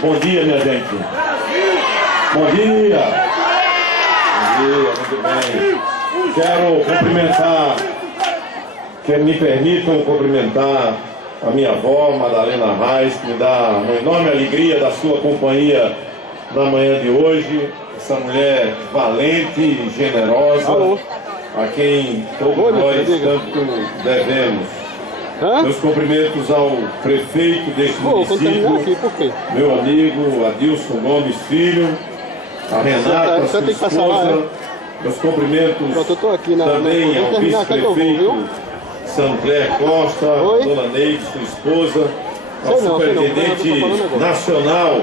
Bom dia, minha gente. Bom dia. Muito bem. Quero me permitam cumprimentar a minha avó, Madalena Reis, que me dá uma enorme alegria da sua companhia na manhã de hoje. Essa mulher valente e generosa, a quem todos nós tanto devemos. Meus cumprimentos ao prefeito deste município, meu amigo Adilson Gomes Filho, a Renata, sua esposa. Meus cumprimentos também ao vice-prefeito Sancler Costa, dona Neide, sua esposa, ao superintendente nacional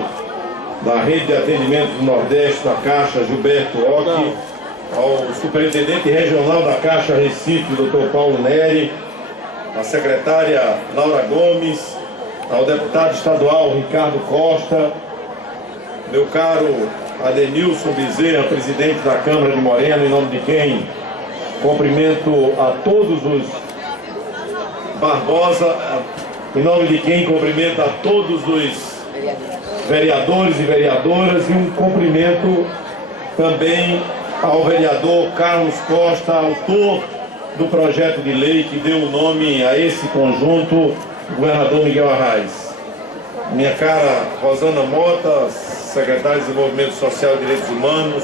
da Rede de Atendimento do Nordeste da Caixa, Gilberto Occhi, ao superintendente regional da Caixa Recife, Dr. Paulo Neri, à secretária Laura Gomes, ao deputado estadual Ricardo Costa, meu caro Adenilson Bezerra, presidente da Câmara de Moreno, em nome de quem cumprimento a todos os Barbosa, em nome de quem cumprimento a todos os vereadores e vereadoras, e um cumprimento também ao vereador Carlos Costa, autor do projeto de lei que deu o nome a esse conjunto, governador Miguel Arraes. Minha cara Rosana Mota, secretária de Desenvolvimento Social e Direitos Humanos,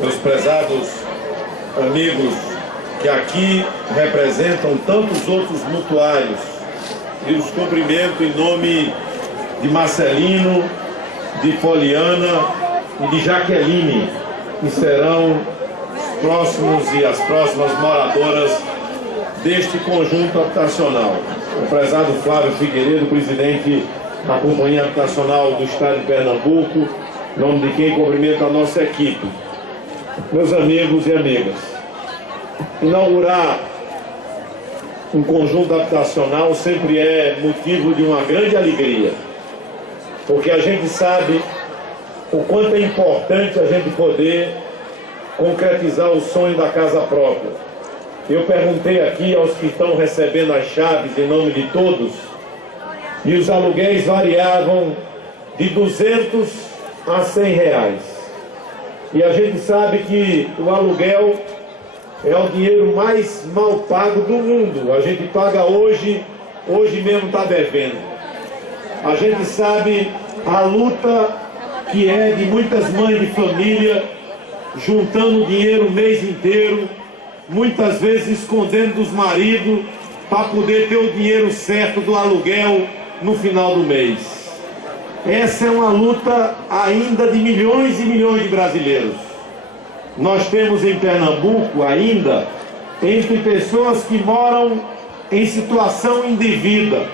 meus prezados amigos que aqui representam tantos outros mutuários, e os cumprimento em nome de Marcelino, de Poliana e de Jaqueline, que serão os próximos e as próximas moradoras deste conjunto habitacional. O prezado Flávio Figueiredo, presidente da Companhia Habitacional do Estado de Pernambuco, em nome de quem cumprimento a nossa equipe. Meus amigos e amigas, inaugurar um conjunto habitacional sempre é motivo de uma grande alegria, porque a gente sabe o quanto é importante a gente poder concretizar o sonho da casa própria. Eu perguntei aqui aos que estão recebendo as chaves em nome de todos, e os aluguéis variavam de 200 a 100 reais. E a gente sabe que o aluguel é o dinheiro mais mal pago do mundo. A gente paga hoje mesmo está devendo. A gente sabe a luta que é de muitas mães de família, juntando dinheiro o mês inteiro, muitas vezes escondendo dos maridos, para poder ter o dinheiro certo do aluguel no final do mês. Essa é uma luta ainda de milhões e milhões de brasileiros. Nós temos em Pernambuco ainda, entre pessoas que moram em situação indevida,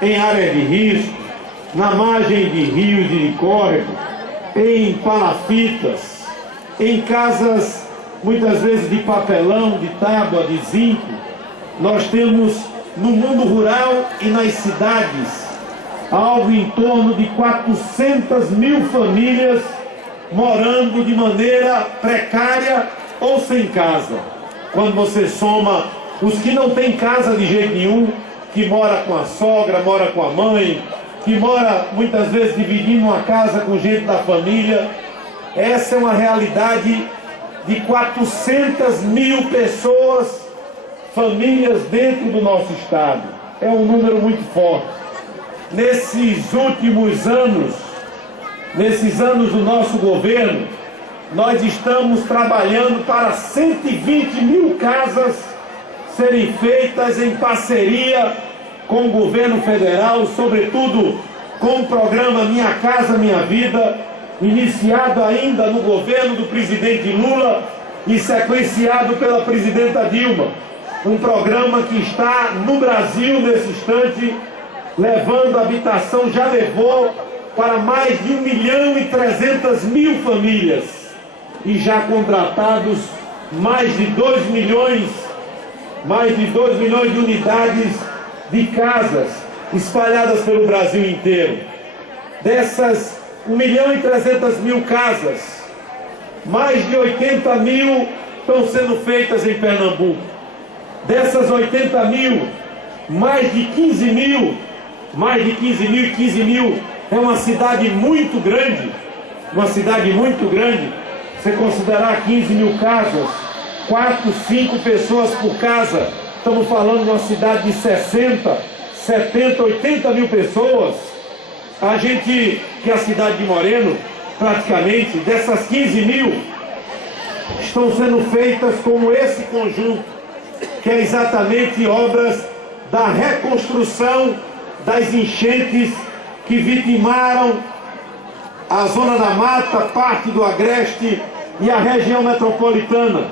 em área de risco, na margem de rios e de córrego, em palafitas, em casas muitas vezes de papelão, de tábua, de zinco. Nós temos no mundo rural e nas cidades algo em torno de 400 mil famílias morando de maneira precária ou sem casa. Quando você soma os que não têm casa de jeito nenhum, que mora com a sogra, mora com a mãe, que mora muitas vezes dividindo uma casa com gente da família, essa é uma realidade de 400 mil pessoas, famílias dentro do nosso estado. É um número muito forte. Nesses últimos anos, do nosso governo, nós estamos trabalhando para 120 mil casas serem feitas em parceria com o governo federal, sobretudo com o programa Minha Casa Minha Vida, iniciado ainda no governo do presidente Lula e sequenciado pela presidenta Dilma. Um programa que está no Brasil nesse instante, levando a habitação, já levou para mais de 1.300.000 famílias e já contratados mais de 2 milhões de unidades de casas espalhadas pelo Brasil inteiro. Dessas 1.300.000 casas, mais de 80 mil estão sendo feitas em Pernambuco. Dessas 80 mil, mais de 15 mil mais de 15 mil, e 15 mil é uma cidade muito grande, você considerar 15 mil casas, 4, 5 pessoas por casa, estamos falando de uma cidade de 60, 70, 80 mil pessoas. A gente, que é a cidade de Moreno, praticamente, dessas 15 mil, estão sendo feitas como esse conjunto, que é exatamente obras da reconstrução das enchentes que vitimaram a Zona da Mata, parte do Agreste e a região metropolitana.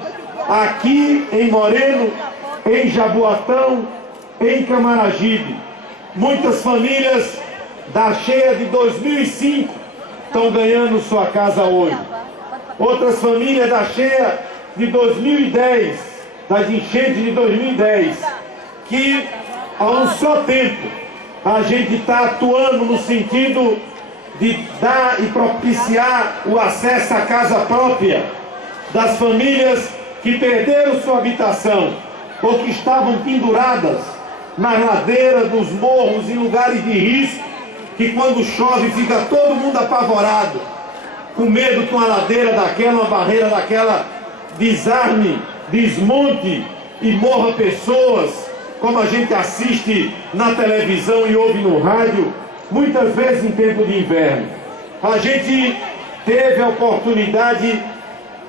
Aqui em Moreno, em Jaboatão, em Camaragibe. Muitas famílias da cheia de 2005 estão ganhando sua casa hoje. Outras famílias da cheia de 2010, das enchentes de 2010, que há um só tempo a gente está atuando no sentido de dar e propiciar o acesso à casa própria das famílias que perderam sua habitação ou que estavam penduradas nas ladeiras dos morros, em lugares de risco, que quando chove fica todo mundo apavorado, com medo que uma ladeira daquela, uma barreira daquela desarme, desmonte e morra pessoas, como a gente assiste na televisão e ouve no rádio, muitas vezes em tempo de inverno. A gente teve a oportunidade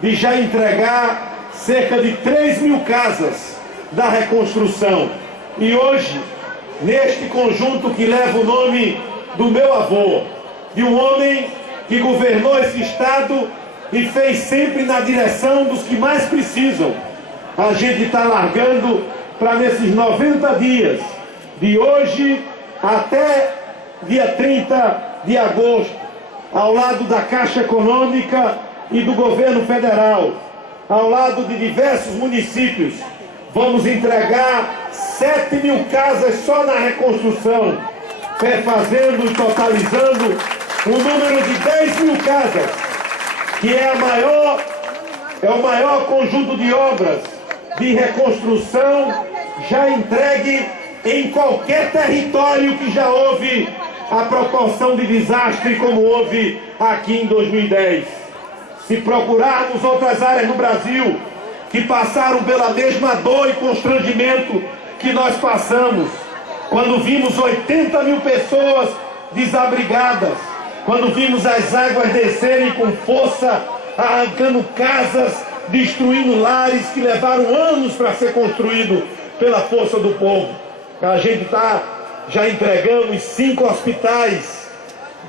de já entregar cerca de 3 mil casas da reconstrução. E hoje, neste conjunto que leva o nome do meu avô, de um homem que governou esse estado e fez sempre na direção dos que mais precisam, a gente está largando para nesses 90 dias, de hoje até dia 30 de agosto, ao lado da Caixa Econômica e do governo federal, ao lado de diversos municípios, vamos entregar 7 mil casas só na reconstrução, fazendo e totalizando um número de 10 mil casas, que é o maior conjunto de obras de reconstrução já entregue em qualquer território que já houve a proporção de desastre como houve aqui em 2010. Se procurarmos outras áreas no Brasil que passaram pela mesma dor e constrangimento que nós passamos, quando vimos 80 mil pessoas desabrigadas, quando vimos as águas descerem com força, arrancando casas, destruindo lares que levaram anos para ser construído pela força do povo. A gente está já entregando os 5 hospitais,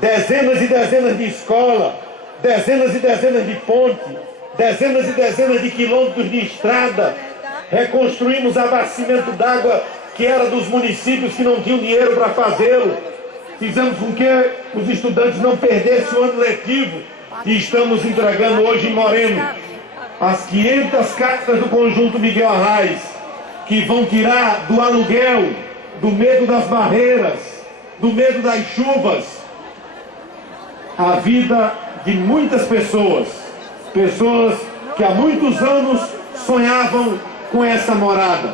dezenas e dezenas de escolas, dezenas e dezenas de pontes, dezenas e dezenas de quilômetros de estrada. Reconstruímos abastecimento d'água que era dos municípios que não tinham dinheiro para fazê-lo. Fizemos com que os estudantes não perdessem o ano letivo e estamos entregando hoje em Moreno as 500 casas do conjunto Miguel Arraes, que vão tirar do aluguel, do medo das barreiras, do medo das chuvas, a vida de muitas pessoas, pessoas que há muitos anos sonhavam com essa morada.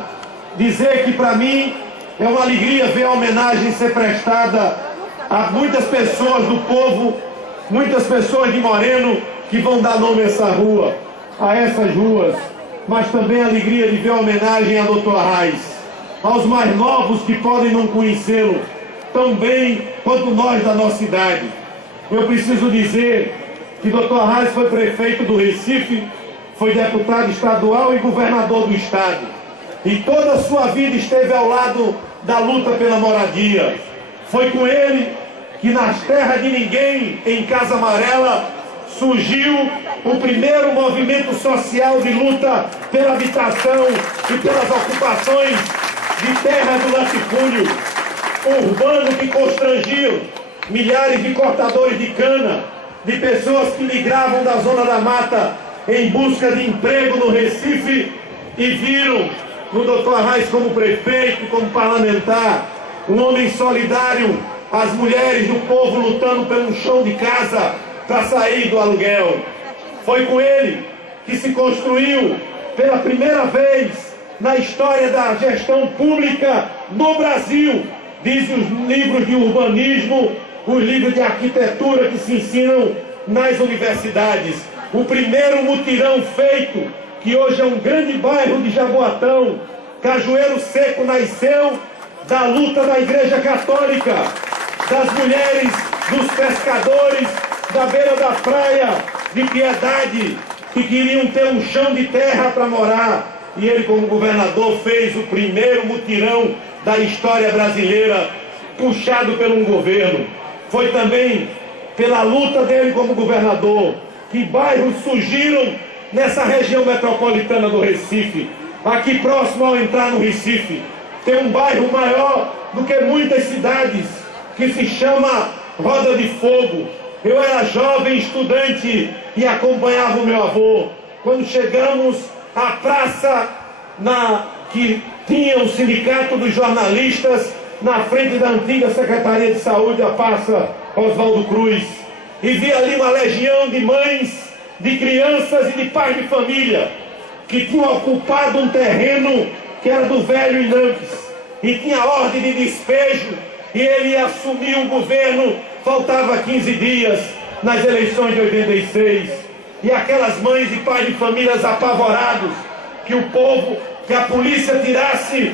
Dizer que para mim é uma alegria ver a homenagem ser prestada a muitas pessoas do povo, muitas pessoas de Moreno que vão dar nome a essa rua, a essas ruas, mas também a alegria de ver a homenagem a Dr. Arraes, aos mais novos que podem não conhecê-lo tão bem quanto nós da nossa idade. Eu preciso dizer que Dr. Arraes foi prefeito do Recife, foi deputado estadual e governador do estado, e toda a sua vida esteve ao lado da luta pela moradia. Foi com ele que nas terras de ninguém, em Casa Amarela, surgiu o primeiro movimento social de luta pela habitação e pelas ocupações de terras do latifúndio urbano que constrangiam milhares de cortadores de cana, de pessoas que migravam da Zona da Mata em busca de emprego no Recife e viram no Dr. Arraes como prefeito, como parlamentar, um homem solidário às mulheres do povo lutando pelo chão de casa para sair do aluguel. Foi com ele que se construiu pela primeira vez na história da gestão pública no Brasil Dizem os livros de urbanismo, os livros de arquitetura que se ensinam nas universidades. O primeiro mutirão feito, que hoje é um grande bairro de Jaboatão, Cajueiro Seco, nasceu da luta da Igreja Católica, das mulheres, dos pescadores, da beira da praia de Piedade, que queriam ter um chão de terra para morar. E ele, como governador, fez o primeiro mutirão da história brasileira, puxado por um governo. Foi também pela luta dele como governador que bairros surgiram nessa região metropolitana do Recife. Aqui próximo ao entrar no Recife, tem um bairro maior do que muitas cidades, que se chama Roda de Fogo. Eu era jovem estudante e acompanhava o meu avô. Quando chegamos à praça que tinha o sindicato dos jornalistas, na frente da antiga Secretaria de Saúde, a Praça Oswaldo Cruz, e vi ali uma legião de mães, de crianças e de pais de família, que tinham ocupado um terreno que era do velho Inanques, e tinha ordem de despejo, e ele ia assumir o governo, faltava 15 dias nas eleições de 86, e aquelas mães e pais de famílias apavorados, que a polícia tirasse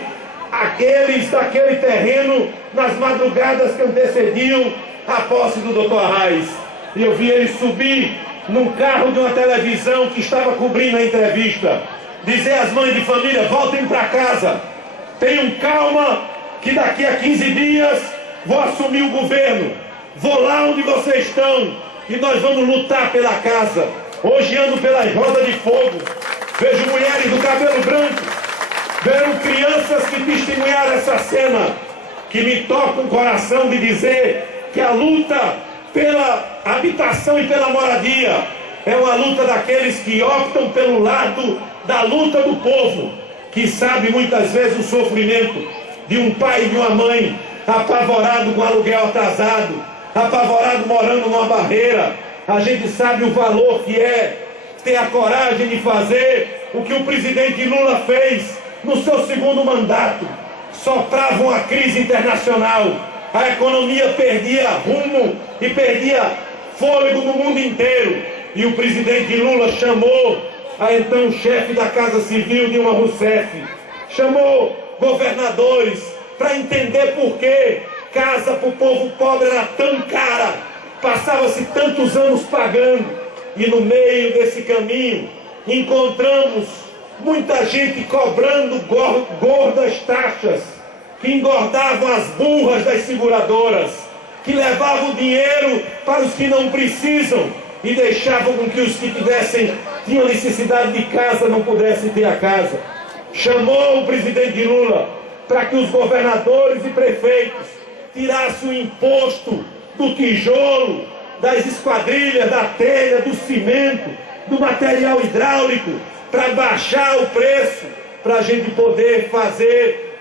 aqueles daquele terreno nas madrugadas que antecediam a posse do Dr. Arraes. E eu vi ele subir num carro de uma televisão que estava cobrindo a entrevista, dizer às mães de família: voltem para casa, tenham calma, que daqui a 15 dias vou assumir o governo, vou lá onde vocês estão e nós vamos lutar pela casa. Hoje ando pelas rodas de fogo, vejo mulheres do cabelo branco, vejo crianças que testemunharam essa cena, que me toca o coração de dizer que a luta pela habitação e pela moradia é uma luta daqueles que optam pelo lado da luta do povo, que sabe muitas vezes o sofrimento de um pai e de uma mãe apavorado com aluguel atrasado, apavorado morando numa barreira. A gente sabe o valor que é ter a coragem de fazer o que o presidente Lula fez no seu segundo mandato. Soprava uma crise internacional, a economia perdia rumo e perdia fôlego no mundo inteiro, e o presidente Lula chamou a então chefe da Casa Civil, Dilma Rousseff, chamou governadores para entender por que casa para o povo pobre era tão cara, passava-se tantos anos pagando. E no meio desse caminho encontramos muita gente cobrando gordas taxas, que engordavam as burras das seguradoras, que levavam dinheiro para os que não precisam e deixavam com que os que tinham necessidade de casa não pudessem ter a casa. Chamou o presidente Lula para que os governadores e prefeitos tirassem o imposto do tijolo, das esquadrilhas, da telha, do cimento, do material hidráulico, para baixar o preço, para a gente poder fazer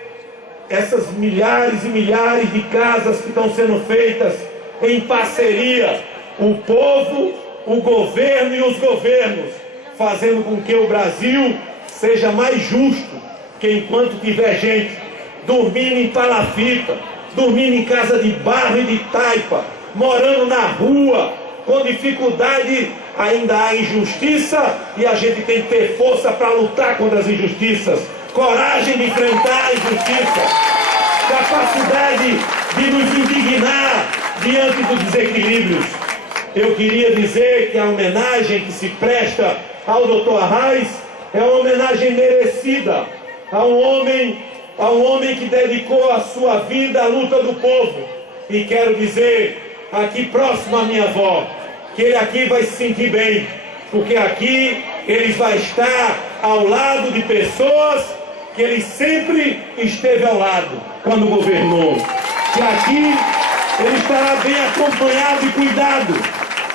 essas milhares e milhares de casas que estão sendo feitas em parceria, o povo, o governo e os governos, fazendo com que o Brasil seja mais justo, que enquanto tiver gente dormindo em palafita, dormindo em casa de barro e de taipa, morando na rua, com dificuldade, ainda há injustiça, e a gente tem que ter força para lutar contra as injustiças, coragem de enfrentar a injustiça, capacidade de nos indignar diante dos desequilíbrios. Eu queria dizer que a homenagem que se presta ao Dr. Arraes é uma homenagem merecida a um homem que dedicou a sua vida à luta do povo. E quero dizer, aqui próximo à minha avó, que ele aqui vai se sentir bem, porque aqui ele vai estar ao lado de pessoas que ele sempre esteve ao lado quando governou. Que aqui ele estará bem acompanhado e cuidado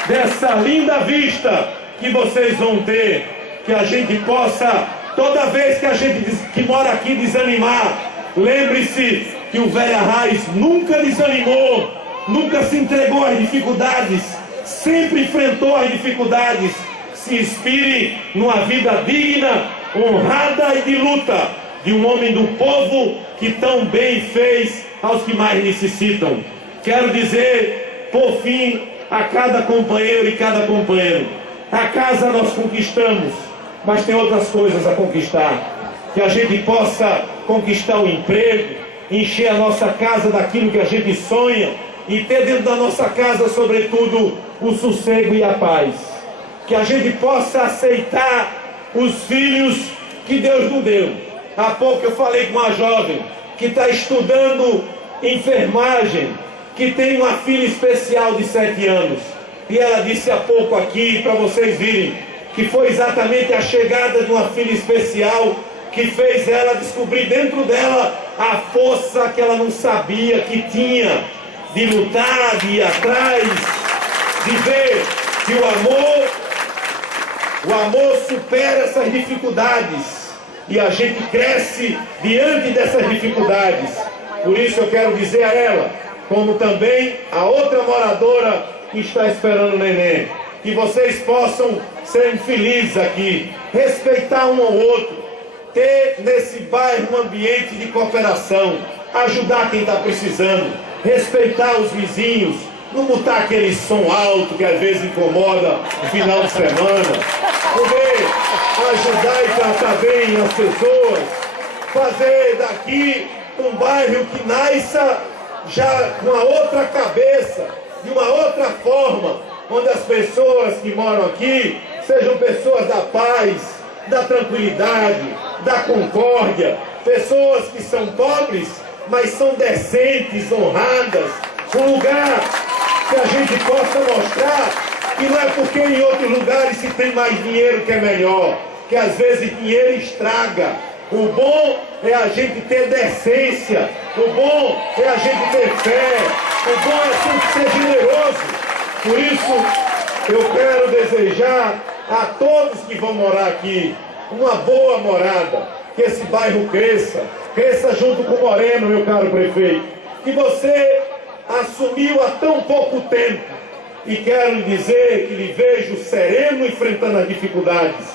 dessa linda vista que vocês vão ter, que a gente possa, toda vez que a gente que mora aqui desanimar, lembre-se que o velho Arraes nunca desanimou, nunca se entregou às dificuldades, sempre enfrentou as dificuldades. Se inspire numa vida digna, honrada e de luta, de um homem do povo que tão bem fez aos que mais necessitam. Quero dizer, por fim, a cada companheiro e cada companheiro: a casa nós conquistamos, mas tem outras coisas a conquistar. Que a gente possa conquistar o emprego, encher a nossa casa daquilo que a gente sonha e ter dentro da nossa casa, sobretudo, o sossego e a paz. Que a gente possa aceitar os filhos que Deus nos deu. Há pouco eu falei com uma jovem que está estudando enfermagem, que tem uma filha especial de 7 anos. E ela disse há pouco aqui, para vocês virem, que foi exatamente a chegada de uma filha especial que fez ela descobrir dentro dela a força que ela não sabia que tinha, de lutar, de ir atrás, de ver que o amor supera essas dificuldades e a gente cresce diante dessas dificuldades. Por isso eu quero dizer a ela, como também a outra moradora que está esperando o neném, que vocês possam ser felizes aqui, respeitar um ao outro, ter nesse bairro um ambiente de cooperação, ajudar quem está precisando, respeitar os vizinhos, não botar aquele som alto que às vezes incomoda no final de semana, poder ajudar e tratar bem as pessoas, fazer daqui um bairro que nasça já com uma outra cabeça, de uma outra forma, onde as pessoas que moram aqui sejam pessoas da paz, da tranquilidade, da concórdia, pessoas que são pobres, mas são decentes, honradas, um lugar que a gente possa mostrar que não é porque em outros lugares se tem mais dinheiro que é melhor, que às vezes dinheiro estraga. O bom é a gente ter decência, o bom é a gente ter fé, o bom é sempre ser generoso. Por isso eu quero desejar a todos que vão morar aqui uma boa morada, que esse bairro cresça junto com o Moreno, meu caro prefeito, que você assumiu há tão pouco tempo, e quero lhe dizer que lhe vejo sereno enfrentando as dificuldades.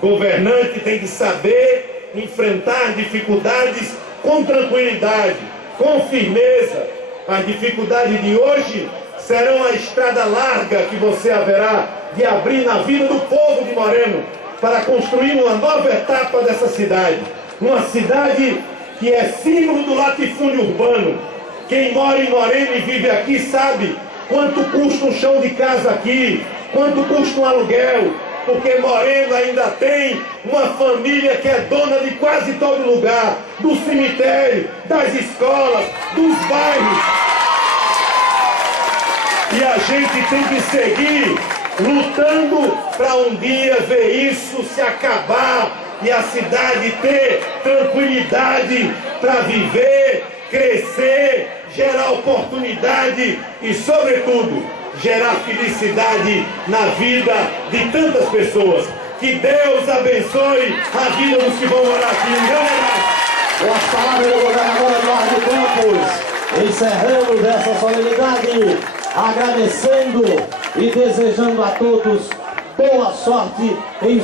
Governante tem que saber enfrentar dificuldades com tranquilidade, com firmeza. As dificuldades de hoje serão a estrada larga que você haverá de abrir na vida do povo de Moreno, para construir uma nova etapa dessa cidade. Uma cidade que é símbolo do latifúndio urbano. Quem mora em Moreno e vive aqui sabe quanto custa um chão de casa aqui, quanto custa um aluguel, porque Moreno ainda tem uma família que é dona de quase todo lugar, do cemitério, das escolas, dos bairros. E a gente tem que seguir lutando para um dia ver isso se acabar e a cidade ter tranquilidade para viver, crescer, gerar oportunidade e, sobretudo, gerar felicidade na vida de tantas pessoas. Que Deus abençoe a vida dos que vão morar aqui. Um grande abraço. Com as palavras do governador Eduardo Campos, encerramos essa solenidade, agradecendo e desejando a todos boa sorte em